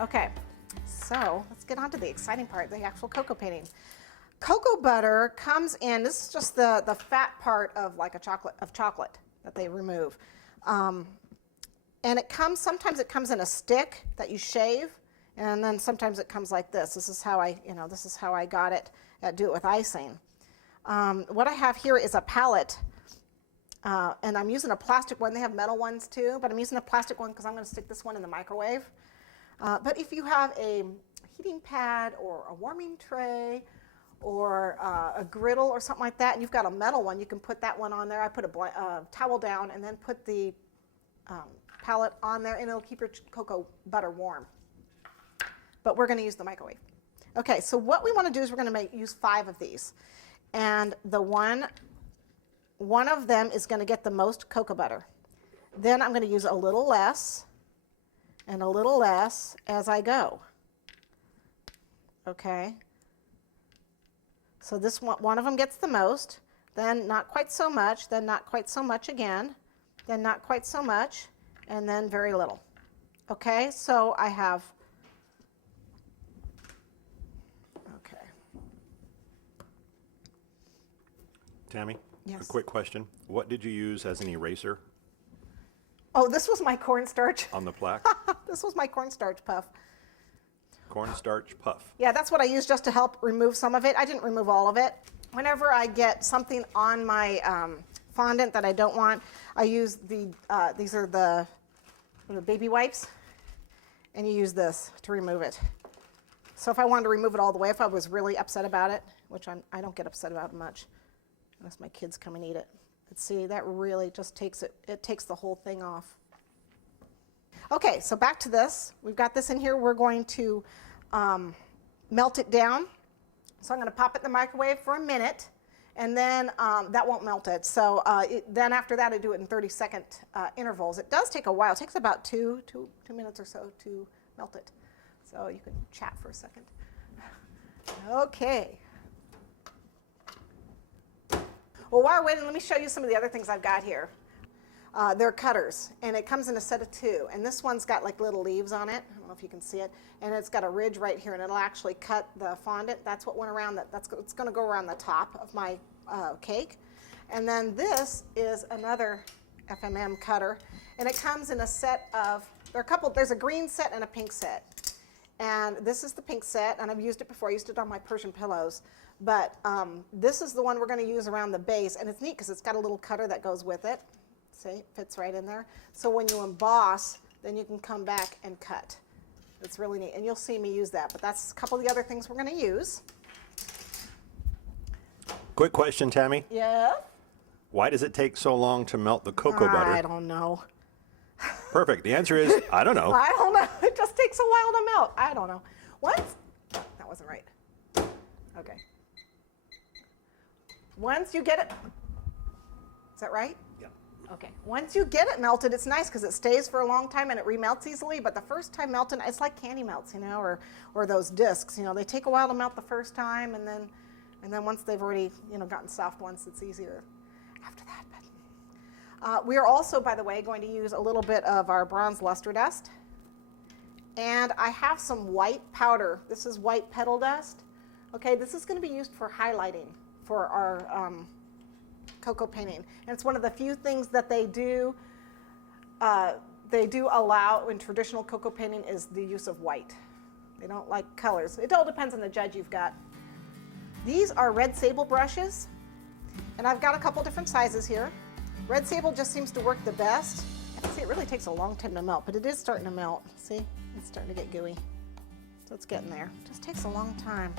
Okay, so let's get on to the exciting part, the actual cocoa painting. Cocoa butter comes in, this is just the fat part of like chocolate that they remove. And sometimes it comes in a stick that you shave, and then sometimes it comes like this. This is how I got it at Do It With Icing. What I have here is a palette, and I'm using a plastic one. They have metal ones too, but I'm using a plastic one because I'm going to stick this one in the microwave. But if you have a heating pad or a warming tray or a griddle or something like that, and you've got a metal one, you can put that one on there. I put a towel down and then put the palette on there, and it'll keep your cocoa butter warm. But we're going to use the microwave. Okay, so what we want to do is we're going to use 5 of these. And one of them is going to get the most cocoa butter. Then I'm going to use a little less and a little less as I go. Okay? So this one of them gets the most, then not quite so much, then not quite so much again, then not quite so much, and then very little. Okay? So I have... Okay. Tami, yes. A quick question. What did you use as an eraser? Oh, this was my cornstarch. On the plaque? This was my cornstarch puff. Cornstarch puff. Yeah, that's what I used just to help remove some of it. I didn't remove all of it. Whenever I get something on my fondant that I don't want, I use these are the baby wipes, and you use this to remove it. So if I wanted to remove it all the way, if I was really upset about it, which I don't get upset about it much, unless my kids come and eat it. But see, that really just takes it takes the whole thing off. Okay, so back to this. We've got this in here. We're going to melt it down. So I'm going to pop it in the microwave for a minute, and then that won't melt it. So then after that, I do it in 30-second intervals. It does take a while. It takes about two minutes or so to melt it. So you can chat for a second. Okay. Well, while we're waiting, let me show you some of the other things I've got here. They're cutters, and it comes in a set of 2. And this one's got like little leaves on it. I don't know if you can see it. And it's got a ridge right here, and it'll actually cut the fondant. That's what went around. It's going to go around the top of my cake. And then this is another FMM cutter, and it comes in a set of. There's a green set and a pink set. And this is the pink set, and I've used it before. I used it on my Persian pillows. But this is the one we're going to use around the base, and it's neat because it's got a little cutter that goes with it. See, it fits right in there. So when you emboss, then you can come back and cut. It's really neat, and you'll see me use that. But that's a couple of the other things we're going to use. Quick question, Tami. Yeah? Why does it take so long to melt the cocoa butter? I don't know. Perfect. The answer is, I don't know. I don't know. It just takes a while to melt. I don't know. That wasn't right. Okay. Once you get it, is that right? Yeah. Okay. Once you get it melted, it's nice because it stays for a long time and it remelts easily. But the first time melting, it's like candy melts, or those discs. They take a while to melt the first time, and then once they've already gotten soft once, it's easier after that. But we are also, by the way, going to use a little bit of our bronze luster dust, and I have some white powder. This is white petal dust. Okay, this is going to be used for highlighting for our cocoa painting, and it's one of the few things that they do allow in traditional cocoa painting is the use of white. They don't like colors. It all depends on the judge you've got. These are red sable brushes, and I've got a couple different sizes here. Red sable just seems to work the best. See, it really takes a long time to melt, but it is starting to melt. See, it's starting to get gooey, so it's getting there. It just takes a long time.